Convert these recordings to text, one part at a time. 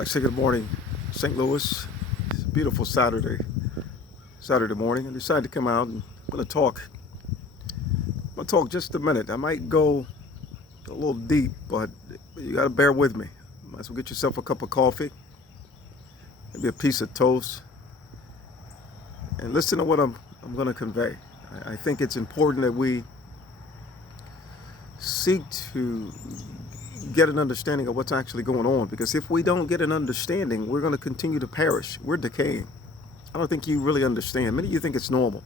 I say good morning, St. Louis. It's a beautiful Saturday morning. I decided to come out and I'm gonna talk. I'm gonna talk just a minute. I might go a little deep, but you gotta bear with me. Might as well get yourself a cup of coffee, maybe a piece of toast, and listen to what I'm gonna convey. I think it's important that we seek to get an understanding of what's actually going on, because if we don't get an understanding, we're going to continue to perish. We're decaying. I don't think you really understand. Many of you think it's normal.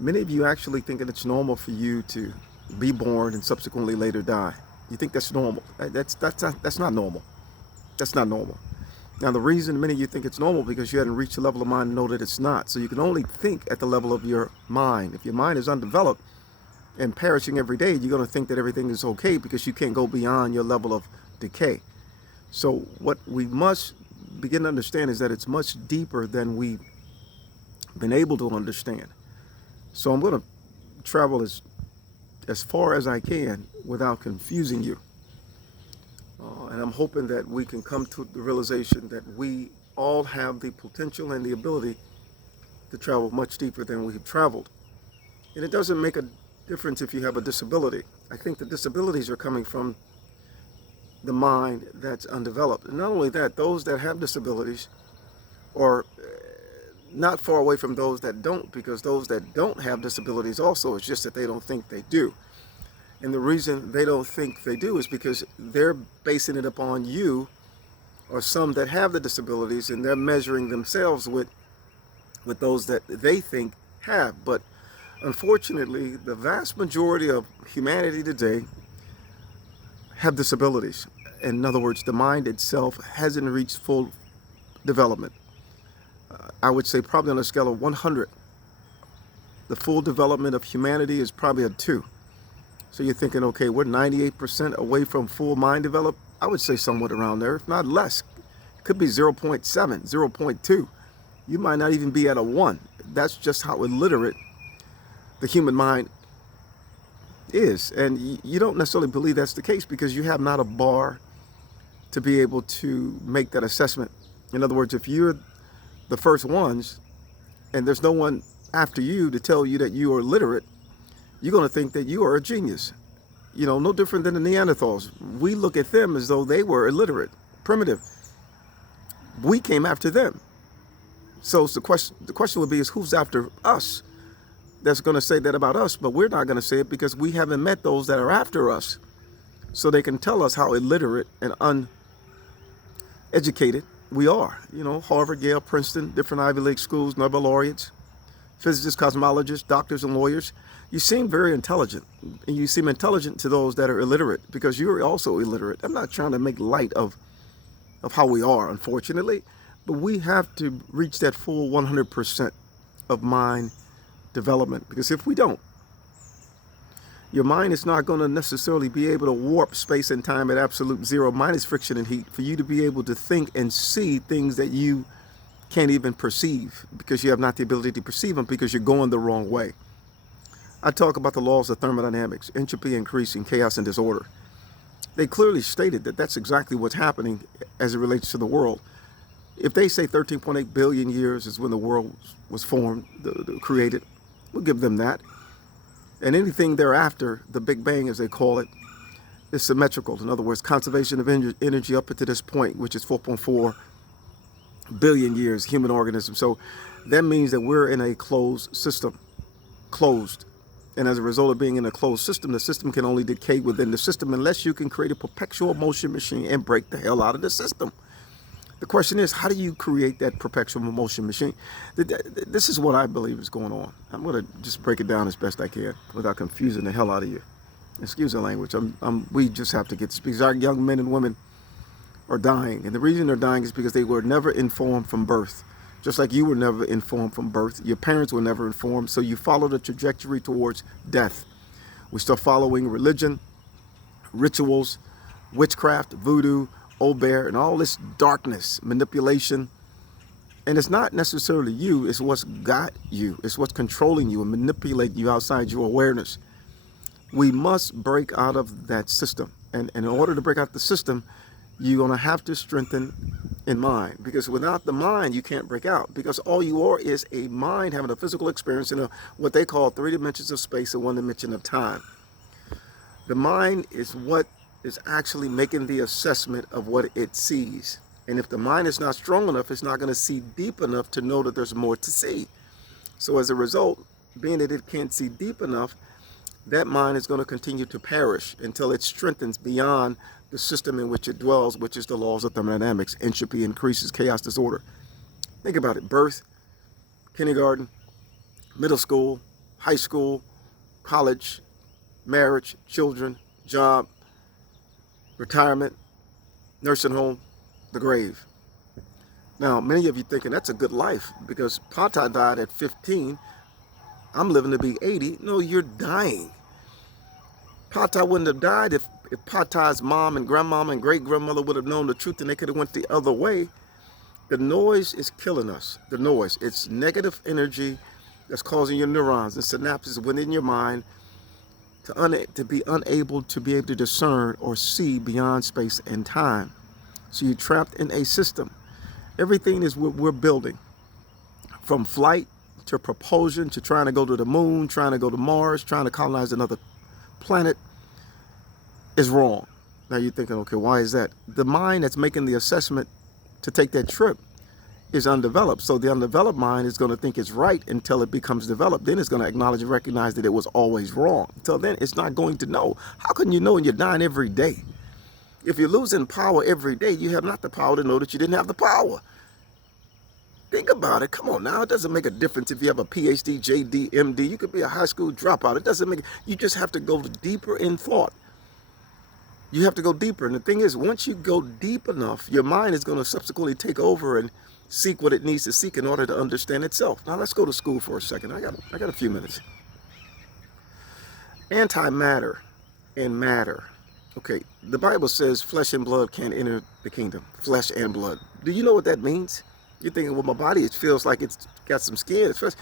Many of you actually think that it's normal for you to be born and subsequently later die. You think that's normal. That's not normal. That's not normal. Now, the reason many of you think it's normal because you hadn't reached the level of mind to know that it's not. So you can only think at the level of your mind. If your mind is undeveloped and perishing every day, you're going to think that everything is okay because you can't go beyond your level of decay. So what we must begin to understand is that it's much deeper than we've been able to understand. So I'm going to travel as far as I can without confusing you. And I'm hoping that we can come to the realization that we all have the potential and the ability to travel much deeper than we've traveled. And it doesn't make a difference if you have a disability. I think the disabilities are coming from the mind that's undeveloped. And not only that, those that have disabilities are not far away from those that don't, because those that don't have disabilities also, it's just that they don't think they do. And the reason they don't think they do is because they're basing it upon you or some that have the disabilities, and they're measuring themselves with those that they think have. But unfortunately, the vast majority of humanity today have disabilities. In other words, the mind itself hasn't reached full development. I would say probably on a scale of 100, the full development of humanity is probably a 2. So you're thinking, okay, we're 98% away from full mind development. I would say somewhat around there, if not less. It could be 0.7, 0.2. You might not even be at a 1. That's just how illiterate the human mind is. And you don't necessarily believe that's the case because you have not a bar to be able to make that assessment. In other words, if you're the first ones and there's no one after you to tell you that you are literate, you're going to think that you are a genius. You know, no different than the Neanderthals. We look at them as though they were illiterate, primitive. We came after them. So the question would be is who's after us? That's going to say that about us, but we're not going to say it because we haven't met those that are after us. So they can tell us how illiterate and uneducated we are. You know, Harvard, Yale, Princeton, different Ivy League schools, Nobel laureates, physicists, cosmologists, doctors, and lawyers. You seem very intelligent, and you seem intelligent to those that are illiterate because you're also illiterate. I'm not trying to make light of how we are, unfortunately, but we have to reach that full 100% of mind development, because if we don't, your mind is not going to necessarily be able to warp space and time at absolute zero minus friction and heat for you to be able to think and see things that you can't even perceive because you have not the ability to perceive them because you're going the wrong way. I talk about the laws of thermodynamics, entropy, increasing, chaos, and disorder. They clearly stated that that's exactly what's happening as it relates to the world. If they say 13.8 billion years is when the world was formed, created, we'll give them that. And anything thereafter, the Big Bang as they call it, is symmetrical. In other words, conservation of energy up to this point, which is 4.4 billion years, human organism. So that means that we're in a closed system, closed. And as a result of being in a closed system, the system can only decay within the system unless you can create a perpetual motion machine and break the hell out of the system. The question is, how do you create that perpetual motion machine? This is what I believe is going on. I'm going to just break it down as best I can without confusing the hell out of you. Excuse the language. We just have to get, because our young men and women are dying. And the reason they're dying is because they were never informed from birth. Just like you were never informed from birth. Your parents were never informed. So you follow the trajectory towards death. We start following religion, rituals, witchcraft, voodoo, Old Bear, and all this darkness, manipulation. And it's not necessarily you, it's what's got you. It's what's controlling you and manipulating you outside your awareness. We must break out of that system. And in order to break out the system, you're going to have to strengthen in mind, because without the mind you can't break out, because all you are is a mind having a physical experience in what they call 3 dimensions of space and 1 dimension of time. The mind is what is actually making the assessment of what it sees, and if the mind is not strong enough, it's not going to see deep enough to know that there's more to see. So as a result, being that it can't see deep enough, that mind is going to continue to perish until it strengthens beyond the system in which it dwells, which is the laws of thermodynamics. Entropy increases, chaos, disorder. Think about it: birth, kindergarten, middle school, high school, college, marriage, children, job, retirement, nursing home, the grave. Now, many of you thinking that's a good life because Pata died at 15. I'm living to be 80. No, you're dying. Pata wouldn't have died if Pata's mom and grandmama and great-grandmother would have known the truth and they could have went the other way. The noise is killing us. The noise. It's negative energy that's causing your neurons and synapses within your mind to be unable to be able to discern or see beyond space and time. So you're trapped in a system. Everything is what we're building, from flight to propulsion to trying to go to the moon, trying to go to Mars, trying to colonize another planet, is wrong. Now you're thinking, okay, why is that? The mind that's making the assessment to take that trip is undeveloped. So the undeveloped mind is going to think it's right until it becomes developed. Then it's going to acknowledge and recognize that it was always wrong. Until then, it's not going to know. How can you know when you're dying every day? If you're losing power every day, you have not the power to know that you didn't have the power. Think about it. Come on now. It doesn't make a difference if you have a PhD, JD, MD. You could be a high school dropout. It doesn't make it. You just have to go deeper in thought. You have to go deeper. And the thing is, once you go deep enough, your mind is going to subsequently take over and seek what it needs to seek in order to understand itself. Now let's go to school for a second. I got a few minutes. Antimatter and matter. Okay, the Bible says flesh and blood can't enter the kingdom. Flesh and blood. Do you know what that means? You're thinking, well, my body, it feels like it's got some skin. It's flesh.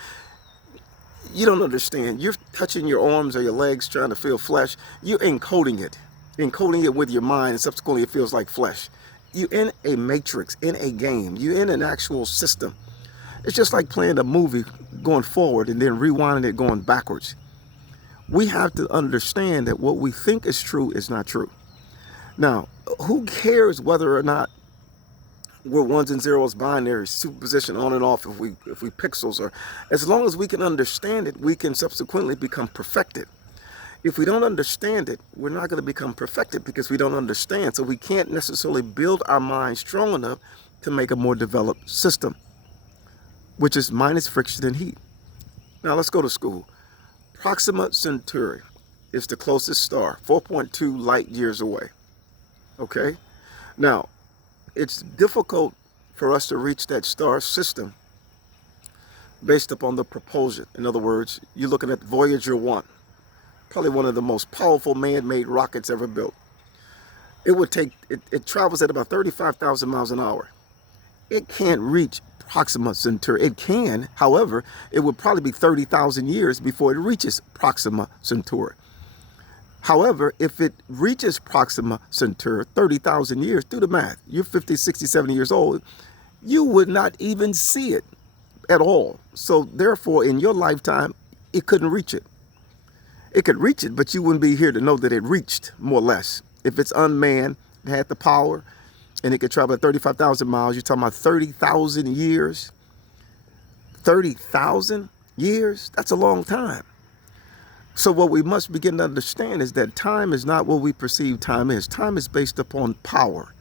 You don't understand. You're touching your arms or your legs trying to feel flesh. You're encoding it with your mind, and subsequently it feels like flesh. You're in a matrix, in a game. You're in an actual system. It's just like playing a movie going forward and then rewinding it going backwards. We have to understand that what we think is true is not true. Now, who cares whether or not we're ones and zeros, binary, superposition, on and off, if we pixels, or as long as we can understand it, we can subsequently become perfected. If we don't understand it, we're not going to become perfected because we don't understand. So we can't necessarily build our mind strong enough to make a more developed system, which is minus friction and heat. Now let's go to school. Proxima Centauri is the closest star, 4.2 light years away. Okay? Now, it's difficult for us to reach that star system based upon the propulsion. In other words, you're looking at Voyager 1, probably one of the most powerful man-made rockets ever built. It travels at about 35,000 miles an hour. It can't reach Proxima Centauri. It can, however, it would probably be 30,000 years before it reaches Proxima Centauri. However, if it reaches Proxima Centauri, 30,000 years, do the math. You're 50, 60, 70 years old. You would not even see it at all. So therefore, in your lifetime, it couldn't reach it. It could reach it, but you wouldn't be here to know that it reached, more or less. If it's unmanned, it had the power, and it could travel at 35,000 miles, you're talking about 30,000 years. 30,000 years? That's a long time. So what we must begin to understand is that time is not what we perceive time is. Time is based upon power.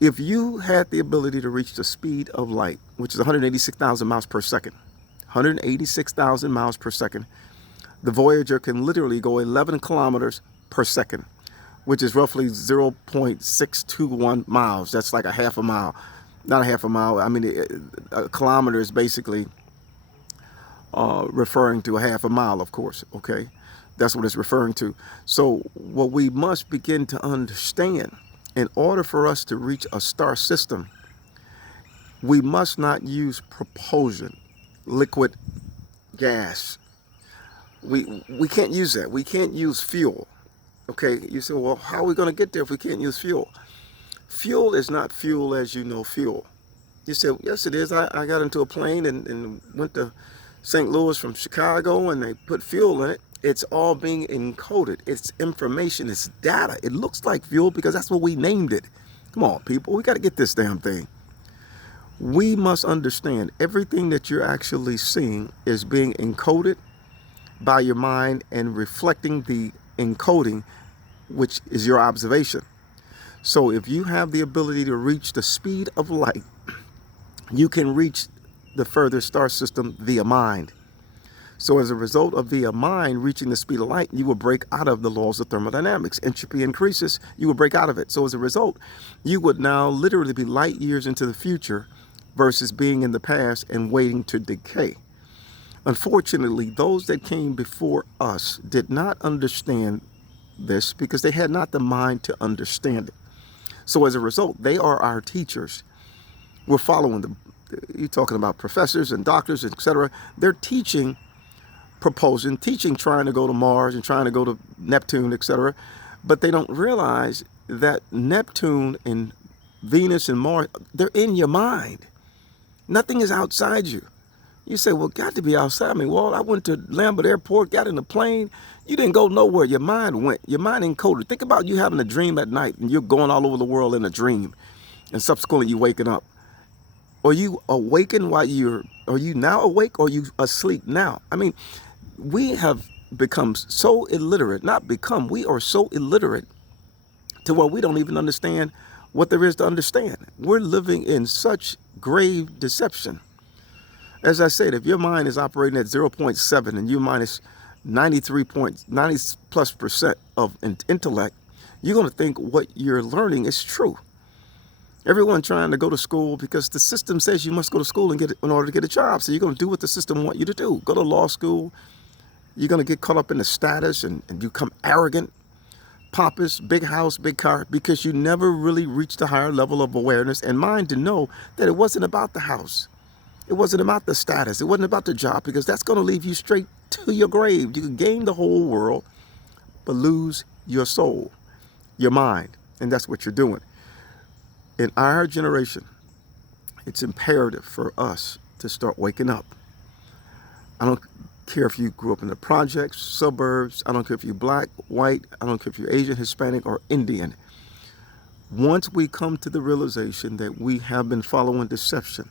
If you had the ability to reach the speed of light, which is 186,000 miles per second, 186,000 miles per second, the Voyager can literally go 11 kilometers per second, which is roughly 0.621 miles. That's like a half a mile. Not a half a mile. I mean, a kilometer is basically referring to a half a mile, of course, okay? That's what it's referring to. So what we must begin to understand, in order for us to reach a star system, we must not use propulsion, liquid gas. We can't use that. We can't use fuel, okay? You say, well, how are we going to get there if we can't use fuel? Fuel is not fuel as you know fuel. You said, yes, it is. I got into a plane and went to St. Louis from Chicago, and they put fuel in it. It's all being encoded. It's information. It's data. It looks like fuel because that's what we named it. Come on, people. We got to get this damn thing. We must understand everything that you're actually seeing is being encoded by your mind and reflecting the encoding, which is your observation. So if you have the ability to reach the speed of light, you can reach the further star system via mind. So as a result of via mind reaching the speed of light, you will break out of the laws of thermodynamics. Entropy increases, you will break out of it. So as a result, you would now literally be light years into the future versus being in the past and waiting to decay. Unfortunately, those that came before us did not understand this because they had not the mind to understand it. So as a result, they are our teachers. We're following them. You're talking about professors and doctors, etc. They're teaching, proposing, teaching, trying to go to Mars and trying to go to Neptune, etc. But they don't realize that Neptune and Venus and Mars, they're in your mind. Nothing is outside you. You say, well, got to be outside me. Well, I went to Lambert Airport, got in a plane. You didn't go nowhere. Your mind went. Your mind encoded. Think about you having a dream at night and you're going all over the world in a dream. And subsequently you waking up. Are you awakened while are you now awake or are you asleep now? I mean, we have become so illiterate, we are so illiterate to where we don't even understand what there is to understand. We're living in such grave deception. As I said, if your mind is operating at 0.7 and you minus 90+% of intellect, you're going to think what you're learning is true. Everyone trying to go to school because the system says you must go to school and in order to get a job. So you're going to do what the system wants you to do. Go to law school. You're going to get caught up in the status and you become arrogant, pompous, big house, big car, because you never really reached a higher level of awareness and mind to know that it wasn't about the house. It wasn't about the status. It wasn't about the job, because that's going to leave you straight to your grave. You can gain the whole world, but lose your soul, your mind. And that's what you're doing. In our generation, it's imperative for us to start waking up. I don't care if you grew up in the projects, suburbs. I don't care if you're black, white. I don't care if you're Asian, Hispanic, or Indian. Once we come to the realization that we have been following deception,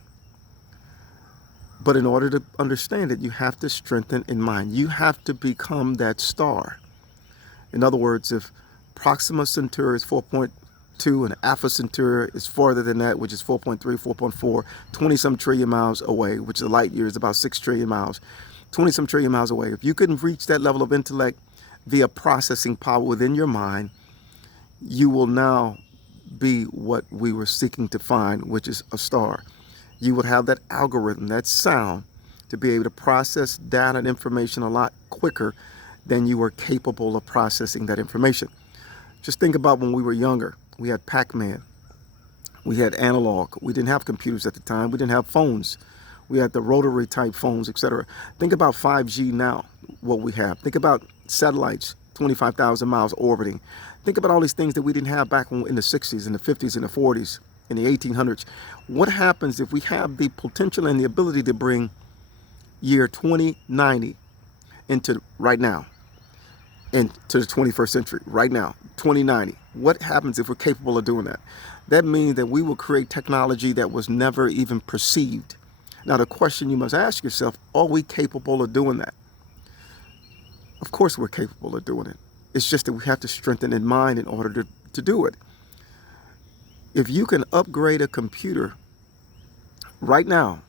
but in order to understand it, you have to strengthen in mind. You have to become that star. In other words, if Proxima Centauri is 4.2 and Alpha Centauri is farther than that, which is 4.3, 4.4, 20-some trillion miles away, which the light year is about 6 trillion miles, 20-some trillion miles away. If you couldn't reach that level of intellect via processing power within your mind, you will now be what we were seeking to find, which is a star. You would have that algorithm, that sound, to be able to process data and information a lot quicker than you were capable of processing that information. Just think about when we were younger. We had Pac-Man. We had analog. We didn't have computers at the time. We didn't have phones. We had the rotary type phones, etc. Think about 5G now, what we have. Think about satellites, 25,000 miles orbiting. Think about all these things that we didn't have back in the 60s, in the 50s, in the 40s, in the 1800s. What happens if we have the potential and the ability to bring year 2090 into right now, into the 21st century, right now, 2090? What happens if we're capable of doing that? That means that we will create technology that was never even perceived. Now, the question you must ask yourself, are we capable of doing that? Of course we're capable of doing it. It's just that we have to strengthen in mind in order to do it. If you can upgrade a computer right now,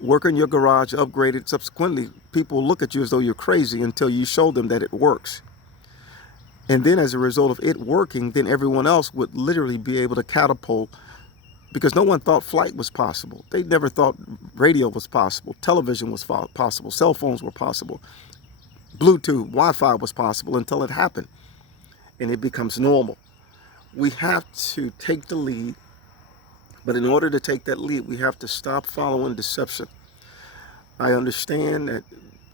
work in your garage, upgrade it, subsequently, people look at you as though you're crazy until you show them that it works. And then as a result of it working, then everyone else would literally be able to catapult, because no one thought flight was possible. They never thought radio was possible, television was possible, cell phones were possible, Bluetooth, Wi-Fi was possible until it happened. And it becomes normal. We have to take the lead, but in order to take that lead, we have to stop following deception. I understand that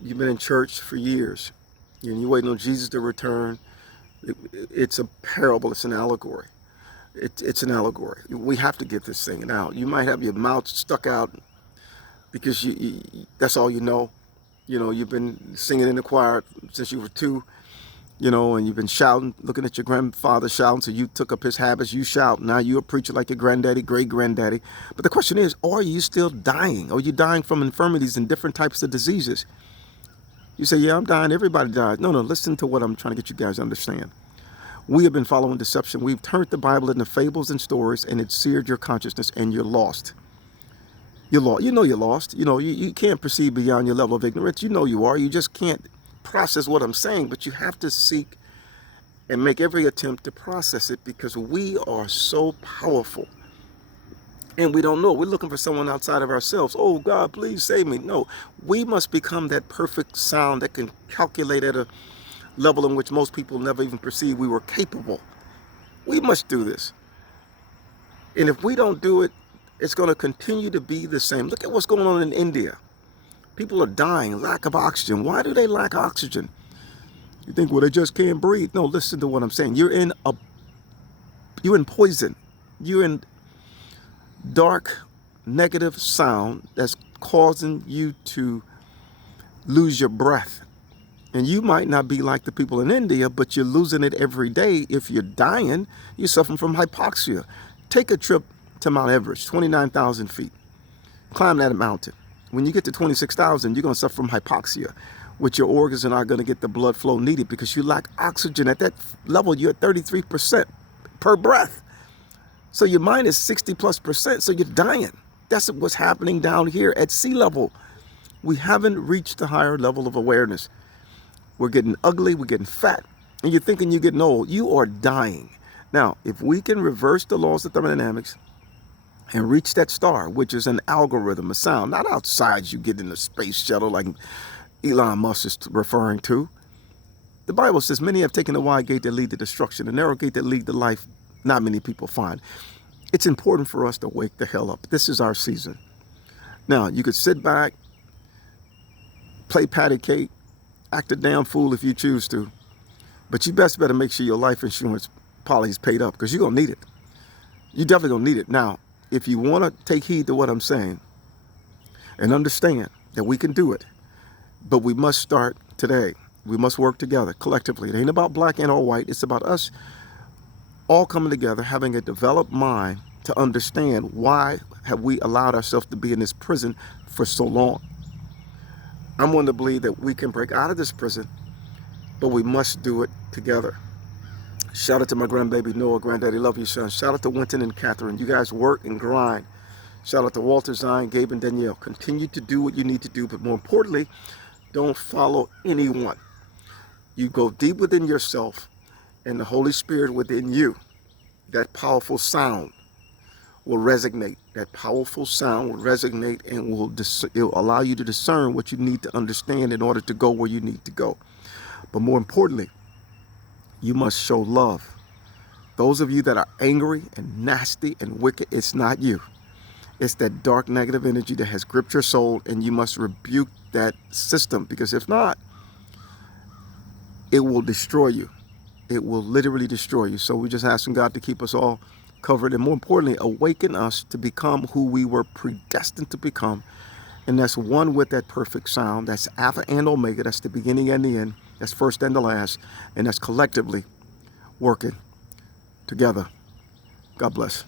you've been in church for years, and you're waiting on Jesus to return. It's a parable, it's an allegory. It's an allegory. We have to get this thing out. You might have your mouth stuck out because that's all you know. You know, you've been singing in the choir since you were 2, you know, and you've been shouting, looking at your grandfather shouting, so you took up his habits, you shout. Now you're a preacher like your granddaddy, great-granddaddy. But the question is, are you still dying? Are you dying from infirmities and different types of diseases? You say, yeah, I'm dying. Everybody dies. No, listen to what I'm trying to get you guys to understand. We have been following deception. We've turned the Bible into fables and stories, and it's seared your consciousness, and you're lost. You're lost. You know you're lost. You know, you can't perceive beyond your level of ignorance. You know you are. You just can't process what I'm saying, but you have to seek and make every attempt to process it, because we are so powerful and we don't know. We're looking for someone outside of ourselves. Oh, God, please save me. No, we must become that perfect sound that can calculate at a level in which most people never even perceived we were capable. We must do this. And if we don't do it, it's going to continue to be the same. Look at what's going on in India. People are dying, lack of oxygen. Why do they lack oxygen? You think, well, they just can't breathe. No, listen to what I'm saying. You're in poison. You're in dark, negative sound that's causing you to lose your breath. And you might not be like the people in India, but you're losing it every day. If you're dying, you're suffering from hypoxia. Take a trip to Mount Everest, 29,000 feet. Climb that mountain. When you get to 26,000, you're going to suffer from hypoxia, which your organs are not going to get the blood flow needed because you lack oxygen. At that level, you're at 33% per breath. So your mind is 60+%, so you're dying. That's what's happening down here at sea level. We haven't reached the higher level of awareness. We're getting ugly, we're getting fat, and you're thinking you're getting old. You are dying. Now, if we can reverse the laws of thermodynamics and reach that star, which is an algorithm, a sound, not outside you get in a space shuttle like Elon Musk is referring to. The Bible says many have taken the wide gate that lead to destruction, the narrow gate that lead to life not many people find. It's important for us to wake the hell up. This is our season. Now, you could sit back, play patty cake, act a damn fool if you choose to, but you better make sure your life insurance policy is paid up, because you're going to need it. You definitely going to need it. Now, if you want to take heed to what I'm saying and understand that we can do it, but we must start today. We must work together collectively. It ain't about black and or white. It's about us all coming together, having a developed mind to understand why have we allowed ourselves to be in this prison for so long. I'm one to believe that we can break out of this prison, but we must do it together. Shout out to my grandbaby Noah, granddaddy, love you, son. Shout out to Winton and Catherine. You guys work and grind. Shout out to Walter, Zion, Gabe, and Danielle. Continue to do what you need to do, but more importantly, don't follow anyone. You go deep within yourself, and the Holy Spirit within you, that powerful sound will resonate. That powerful sound will resonate and it'll allow you to discern what you need to understand in order to go where you need to go. But more importantly, you must show love. Those of you that are angry and nasty and wicked, it's not you. It's that dark negative energy that has gripped your soul, and you must rebuke that system, because if not, it will destroy you. It will literally destroy you. So we're just asking God to keep us all covered, and more importantly, awaken us to become who we were predestined to become. And that's one with that perfect sound. That's Alpha and Omega. That's the beginning and the end. That's first and the last. And that's collectively working together. God bless.